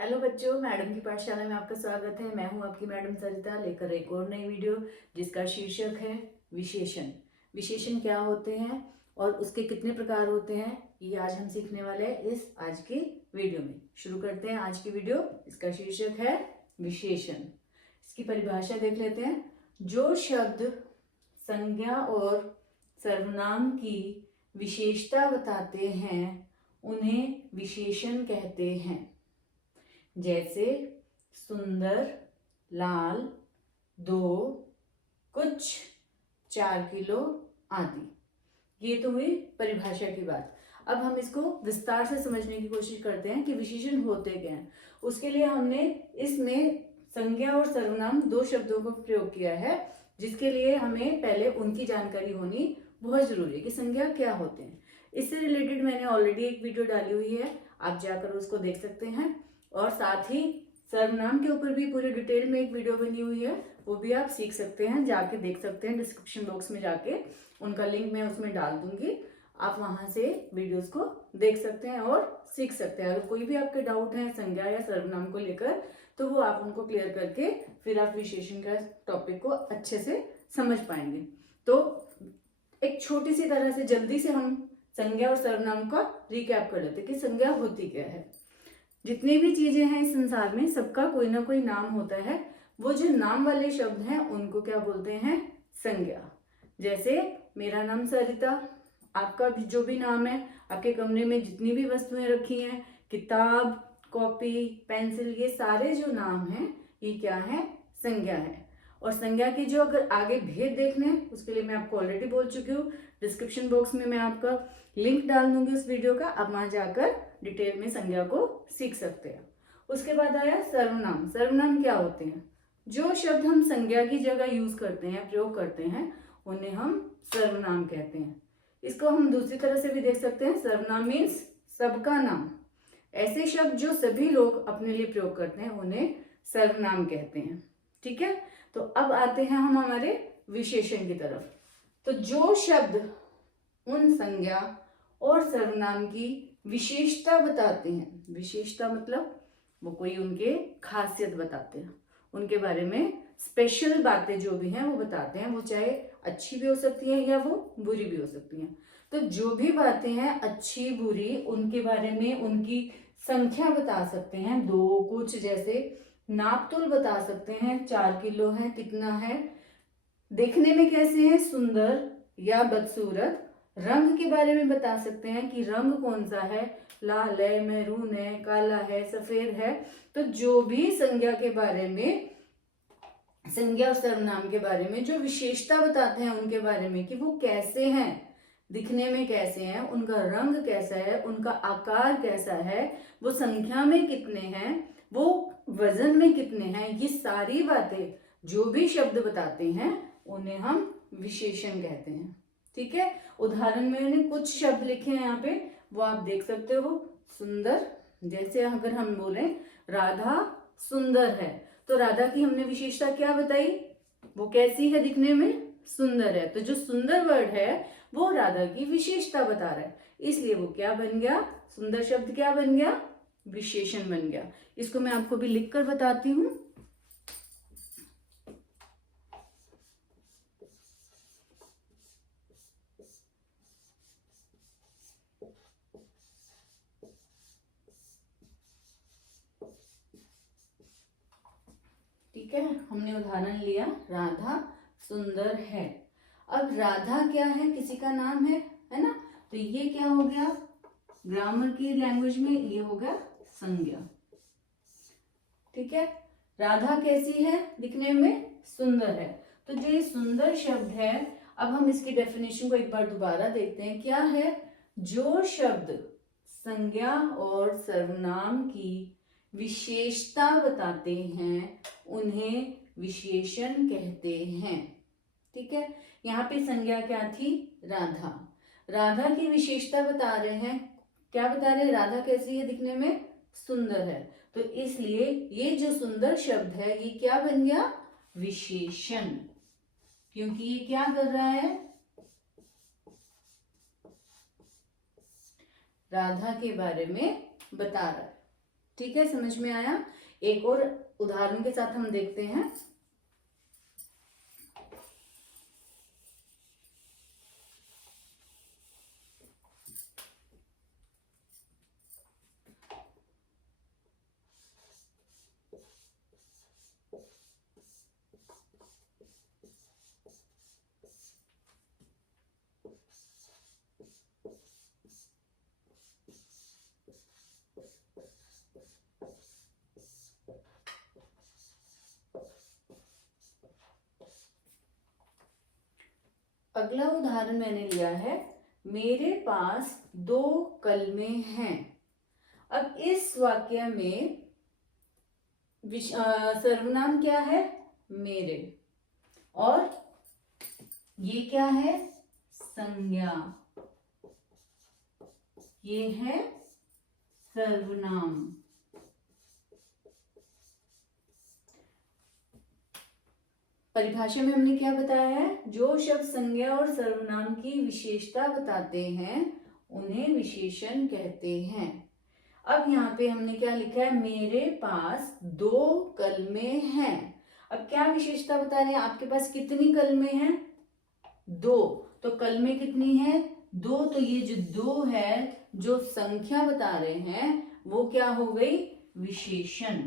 Hello बच्चों, madam की पाठशाला में आपका स्वागत है। मैं हूं आपकी मैडम सरिता, लेकर एक और नई वीडियो जिसका शीर्षक है विशेषण। विशेषण क्या होते हैं और उसके कितने प्रकार होते हैं, ये आज हम सीखने वाले हैं इस आज की वीडियो में। शुरू करते हैं आज की वीडियो। इसका शीर्षक है विशेषण। इसकी परिभाषा देख लेते हैं। जो शब्द संज्ञा और सर्वनाम की विशेषता बताते हैं उन्हें विशेषण कहते हैं। जैसे सुंदर, लाल, 2, कुछ, 4 किलो आदि। ये तो हुई परिभाषा की बात। अब हम इसको विस्तार से समझने की कोशिश करते हैं कि विशेषण होते क्या हैं। उसके लिए हमने इसमें संज्ञा और सर्वनाम 2 शब्दों का प्रयोग किया है, जिसके लिए हमें पहले उनकी जानकारी होनी बहुत जरूरी है कि संज्ञा क्या होते हैं। इससे रिलेटेड मैंने ऑलरेडी एक वीडियो डाली हुई है, आप जाकर उसको देख सकते हैं। और साथ ही सर्वनाम के ऊपर भी पूरी डिटेल में एक वीडियो बनी हुई है, वो भी आप सीख सकते हैं, जाके देख सकते हैं। डिस्क्रिप्शन बॉक्स में जाके उनका लिंक मैं उसमें डाल दूंगी, आप वहां से वीडियोस को देख सकते हैं और सीख सकते हैं। अगर कोई भी आपके डाउट है संज्ञा या सर्वनाम को लेकर, तो वो आप उनको क्लियर करके फिर आप विशेषण का टॉपिक को अच्छे से समझ पाएंगे। तो एक छोटी सी तरह से जल्दी से हम संज्ञा और सर्वनाम का रिकैप कर लेते हैं कि संज्ञा होती क्या है। जितनी भी चीजें हैं इस संसार में, सबका कोई ना कोई नाम होता है। वो जो नाम वाले शब्द हैं उनको क्या बोलते हैं? संज्ञा। जैसे मेरा नाम सरिता, आपका भी जो भी नाम है, आपके कमरे में जितनी भी वस्तुएं रखी हैं, किताब, कॉपी, पेंसिल, ये सारे जो नाम हैं ये क्या है? संज्ञा है। और संज्ञा की जो अगर आगे भेद देखने हैं, उसके लिए मैं आपको ऑलरेडी बोल चुकी हूँ। डिस्क्रिप्शन बॉक्स में मैं आपका लिंक डाल दूंगी उस वीडियो का, आप वहां जाकर डिटेल में संज्ञा को सीख सकते हैं। उसके बाद आया सर्वनाम। सर्वनाम क्या होते हैं? जो शब्द हम संज्ञा की जगह यूज करते हैं, प्रयोग करते हैं, उन्हें हम सर्वनाम कहते हैं। इसको हम दूसरी तरह से भी देख सकते हैं। सर्वनाम मीन्स सबका नाम। ऐसे शब्द जो सभी लोग अपने लिए प्रयोग करते हैं उन्हें सर्वनाम कहते हैं। ठीक है, तो अब आते हैं हम हमारे विशेषण की तरफ। तो जो शब्द उन संज्ञा और सर्वनाम की विशेषता बताते हैं, विशेषता मतलब वो कोई उनके खासियत बताते हैं, उनके बारे में स्पेशल बातें जो भी हैं वो बताते हैं। वो चाहे अच्छी भी हो सकती हैं या वो बुरी भी हो सकती हैं। तो जो भी बातें हैं अच्छी बुरी, उनके बारे में उनकी संख्या बता सकते हैं, 2, कुछ, जैसे नापतोल बता सकते हैं, 4 किलो है, कितना है, देखने में कैसे है, सुंदर या बदसूरत, रंग के बारे में बता सकते हैं कि रंग कौन सा है, लाल है, मैरून है, काला है, सफेद है। तो जो भी संज्ञा के बारे में, संज्ञा और सर्वनाम के बारे में जो विशेषता बताते हैं उनके बारे में कि वो कैसे हैं, दिखने में कैसे हैं, उनका रंग कैसा है, उनका आकार कैसा है, वो संख्या में कितने हैं, वो वजन में कितने हैं, ये सारी बातें जो भी शब्द बताते हैं उन्हें हम विशेषण कहते हैं। ठीक है, उदाहरण में मैंने कुछ शब्द लिखे हैं यहाँ पे, वो आप देख सकते हो। सुंदर, जैसे अगर हम बोले राधा सुंदर है, तो राधा की हमने विशेषता क्या बताई? वो कैसी है? दिखने में सुंदर है। तो जो सुंदर वर्ड है वो राधा की विशेषता बता रहा है, इसलिए वो क्या बन गया? सुंदर शब्द क्या बन गया? विशेषण बन गया। इसको मैं आपको भी लिखकर बताती हूँ। ठीक है, हमने उदाहरण लिया राधा सुंदर है। अब राधा क्या है? किसी का नाम है ना? तो ये क्या हो गया? ग्रामर की लैंग्वेज में ये हो गया संज्ञा। ठीक है, राधा कैसी है? दिखने में सुंदर है। तो जो ये सुंदर शब्द है, अब हम इसकी डेफिनेशन को एक बार दोबारा देखते हैं। क्या है? जो शब्द संज्ञा और सर्वनाम की विशेषता बताते हैं उन्हें विशेषण कहते हैं। ठीक है, यहाँ पे संज्ञा क्या थी? राधा। राधा की विशेषता बता रहे हैं। क्या बता रहे हैं? राधा कैसी है? दिखने में सुंदर है। तो इसलिए ये जो सुंदर शब्द है ये क्या बन गया? विशेषण। क्योंकि ये क्या कर रहा है? राधा के बारे में बता रहा है। ठीक है, समझ में आया। एक और उदाहरण के साथ हम देखते हैं। अगला उदाहरण मैंने लिया है, मेरे पास 2 कलमें हैं। अब इस वाक्य में सर्वनाम क्या है? मेरे। और ये क्या है? संज्ञा। ये है सर्वनाम। परिभाषा में हमने क्या बताया है? जो शब्द संज्ञा और सर्वनाम की विशेषता बताते हैं उन्हें विशेषण कहते हैं। अब यहाँ पे हमने क्या लिखा है? मेरे पास 2 कलमें हैं। अब क्या विशेषता बता रहे हैं? आपके पास कितनी कलमें हैं? 2। तो कलमें कितनी है? 2। तो ये जो 2 है, जो संख्या बता रहे हैं, वो क्या हो गई? विशेषण।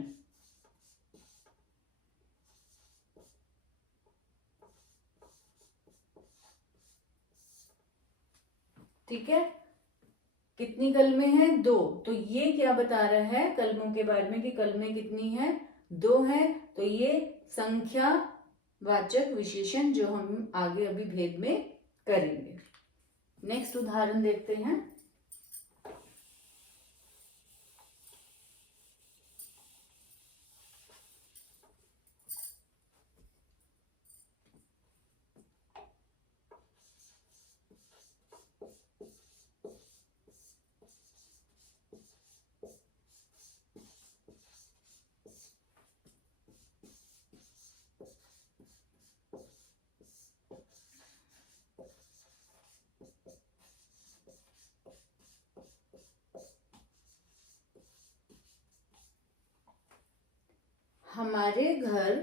ठीक है, कितनी कलमें हैं? 2। तो ये क्या बता रहा है कलमों के बारे में कि कलमें कितनी है? 2 है। तो ये संख्या वाचक विशेषण जो हम आगे अभी भेद में करेंगे। नेक्स्ट उदाहरण देखते हैं। हमारे घर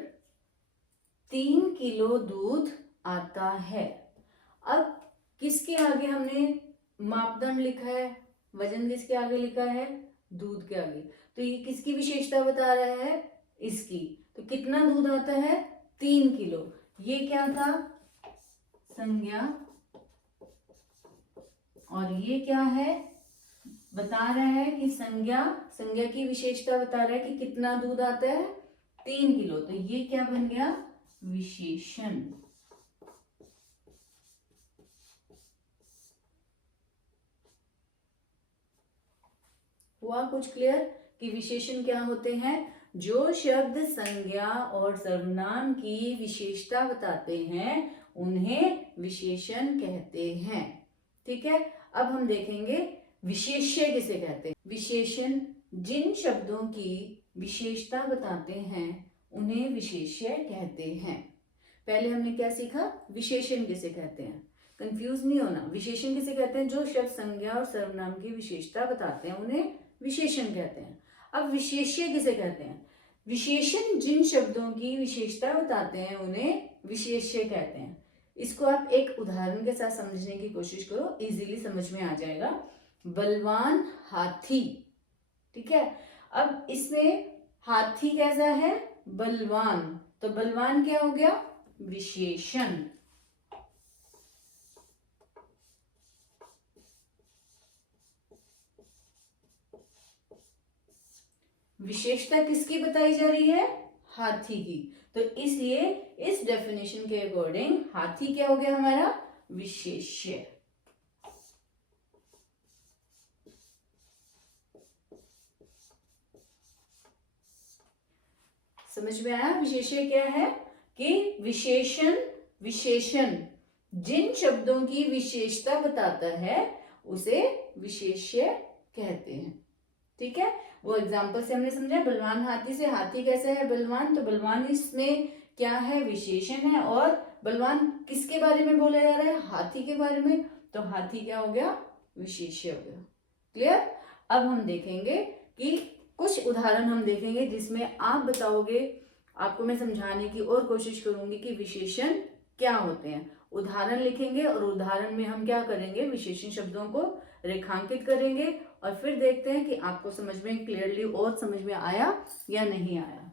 3 किलो दूध आता है। अब किसके आगे हमने मापदंड लिखा है? वजन किसके आगे लिखा है? दूध के आगे। तो ये किसकी विशेषता बता रहा है? इसकी। तो कितना दूध आता है? 3 किलो। ये क्या था? संज्ञा। और ये क्या है? बता रहा है कि संज्ञा की विशेषता बता रहा है कि कितना दूध आता है? 3 किलो। तो ये क्या बन गया? विशेषण। हुआ कुछ क्लियर कि विशेषण क्या होते हैं? जो शब्द संज्ञा और सर्वनाम की विशेषता बताते हैं उन्हें विशेषण कहते हैं। ठीक है, अब हम देखेंगे विशेष्य किसे कहते हैं। विशेषण जिन शब्दों की विशेषता बताते हैं उन्हें विशेष्य कहते हैं। पहले हमने क्या सीखा? विशेषण किसे कहते हैं। कंफ्यूज नहीं होना। विशेषण किसे कहते हैं? जो शब्द संज्ञा और सर्वनाम की विशेषता बताते हैं उन्हें विशेषण कहते हैं। अब विशेष्य किसे कहते हैं? विशेषण जिन शब्दों की विशेषता बताते हैं उन्हें विशेष्य कहते हैं। इसको आप एक उदाहरण के साथ समझने की कोशिश करो, इजीली समझ में आ जाएगा। बलवान हाथी। ठीक है, अब इसमें हाथी कैसा है? बलवान। तो बलवान क्या हो गया? विशेषण। विशेषता किसकी बताई जा रही है? हाथी की। तो इसलिए इस डेफिनेशन के अकॉर्डिंग हाथी क्या हो गया हमारा? विशेष्य। समझ में आया? विशेष्य क्या है? कि विशेषण जिन शब्दों की विशेषता बताता है उसे विशेष्य कहते हैं। ठीक है, वो एग्जाम्पल से हमने समझा। बलवान हाथी से हाथी कैसा है? बलवान। तो बलवान इसमें क्या है? विशेषण है। और बलवान किसके बारे में बोला जा रहा है? हाथी के बारे में। तो हाथी क्या हो गया? विशेष्य हो गया। क्लियर? अब हम देखेंगे कि कुछ उदाहरण हम देखेंगे जिसमें आप बताओगे, आपको मैं समझाने की और कोशिश करूंगी कि विशेषण क्या होते हैं। उदाहरण लिखेंगे और उदाहरण में हम क्या करेंगे, विशेषण शब्दों को रेखांकित करेंगे और फिर देखते हैं कि आपको समझ में क्लियरली और समझ में आया या नहीं आया।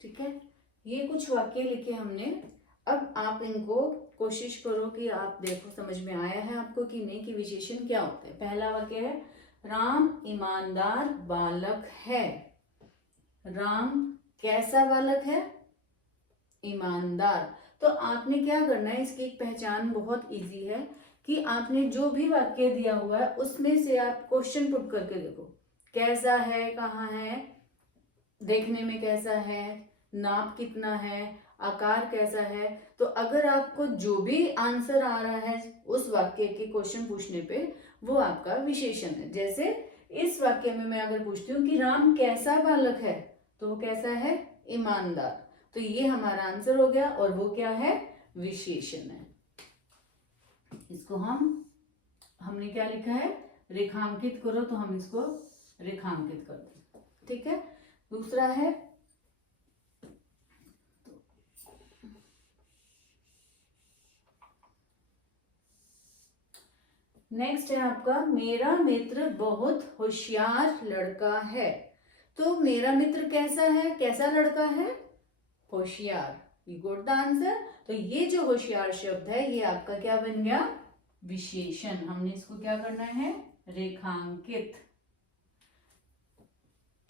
ठीक है, ये कुछ वाक्य लिखे हमने। अब आप इनको कोशिश करो कि आप देखो समझ में आया है आपको कि नहीं, कि विशेषण क्या होते हैं। पहला वाक्य है, राम ईमानदार बालक है। राम कैसा बालक है, ईमानदार। तो आपने क्या करना है, इसकी एक पहचान बहुत इजी है कि आपने जो भी वाक्य दिया हुआ है उसमें से आप क्वेश्चन पुट करके देखो, कैसा है, कहाँ है, देखने में कैसा है, नाप कितना है, आकार कैसा है। तो अगर आपको जो भी आंसर आ रहा है उस वाक्य के क्वेश्चन पूछने पे, वो आपका विशेषण है। जैसे इस वाक्य में मैं अगर पूछती हूँ कि राम कैसा बालक है, तो वो कैसा है, ईमानदार। तो ये हमारा आंसर हो गया और वो क्या है, विशेषण है। इसको हमने क्या लिखा है, रेखांकित करो, तो हम इसको रेखांकित कर दें। ठीक है, दूसरा है, नेक्स्ट है आपका, मेरा मित्र बहुत होशियार लड़का है। तो मेरा मित्र कैसा है, कैसा लड़का है, होशियार। You got the answer. तो ये जो होशियार शब्द है ये आपका क्या बन गया, विशेषण। हमने इसको क्या करना है, रेखांकित।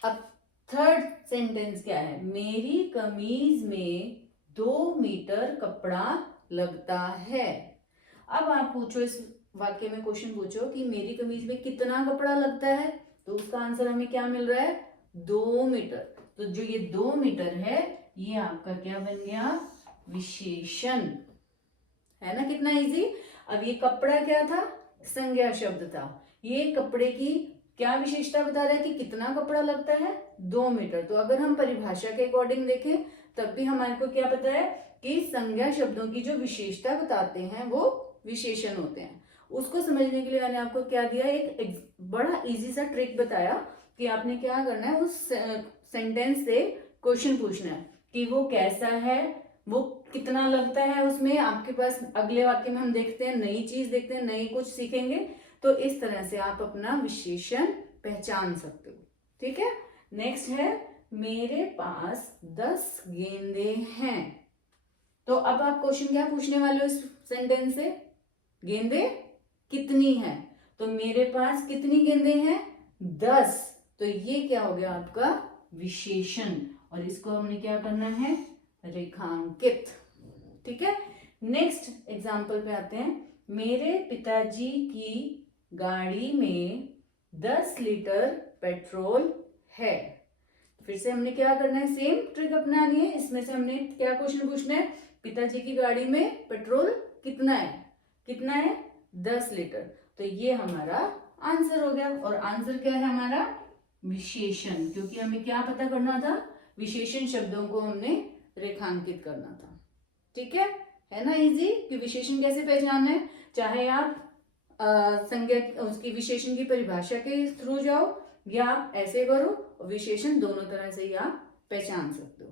अब थर्ड सेंटेंस क्या है, मेरी कमीज में 2 मीटर कपड़ा लगता है। अब आप पूछो, इस वाक्य में क्वेश्चन पूछो कि मेरी कमीज में कितना कपड़ा लगता है, तो उसका आंसर हमें क्या मिल रहा है, 2 मीटर। तो जो ये 2 मीटर है ये आपका क्या बन गया, विशेषण। है ना, कितना इजी। अब ये कपड़ा क्या था, संज्ञा शब्द था। ये कपड़े की क्या विशेषता बता रहा है कि कितना कपड़ा लगता है, 2 मीटर। तो अगर हम परिभाषा के अकॉर्डिंग देखें तब भी हमारे को क्या पता है कि संज्ञा शब्दों की जो विशेषता बताते हैं वो विशेषण होते हैं। उसको समझने के लिए मैंने आपको क्या दिया, एक बड़ा इजी सा ट्रिक बताया कि आपने क्या करना है, उस सेंटेंस से क्वेश्चन पूछना है कि वो कैसा है, वो कितना लगता है। उसमें आपके पास अगले वाक्य में हम देखते हैं, नई चीज देखते हैं, नई कुछ सीखेंगे। तो इस तरह से आप अपना विशेषण पहचान सकते हो। ठीक है, नेक्स्ट है, मेरे पास 10 गेंदे हैं। तो अब आप क्वेश्चन क्या पूछने वाले हो इस सेंटेंस से, गेंदे कितनी है। तो मेरे पास कितनी गेंदे हैं, 10। तो ये क्या हो गया आपका विशेषण, और इसको हमने क्या करना है, रेखांकित। ठीक है, नेक्स्ट एग्जाम्पल पे आते हैं, मेरे पिताजी की गाड़ी में 10 लीटर पेट्रोल है। फिर से हमने क्या करना है, सेम ट्रिक अपनानी है। इसमें से हमने क्या क्वेश्चन पूछना है, पिताजी की गाड़ी में पेट्रोल कितना है, कितना है, 10 लीटर। तो ये हमारा आंसर हो गया, और आंसर क्या है हमारा, विशेषण, क्योंकि हमें क्या पता करना था, विशेषण शब्दों को हमने रेखांकित करना था। ठीक है ना इजी कि विशेषण कैसे पहचानना है। चाहे आप संज्ञा उसकी विशेषण की परिभाषा के थ्रू जाओ या आप ऐसे करो, विशेषण दोनों तरह से ही आप पहचान सकते हो।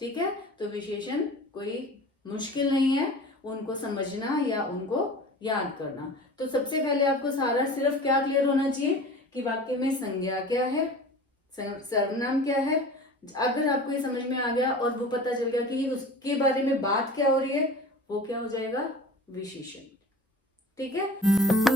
ठीक है, तो विशेषण कोई मुश्किल नहीं है उनको समझना या उनको याद करना। तो सबसे पहले आपको सारा सिर्फ क्या क्लियर होना चाहिए कि वाक्य में संज्ञा क्या है, सर्वनाम क्या है। अगर आपको ये समझ में आ गया और वो पता चल गया कि उसके बारे में बात क्या हो रही है, वो क्या हो जाएगा, विशेषण। ठीक है।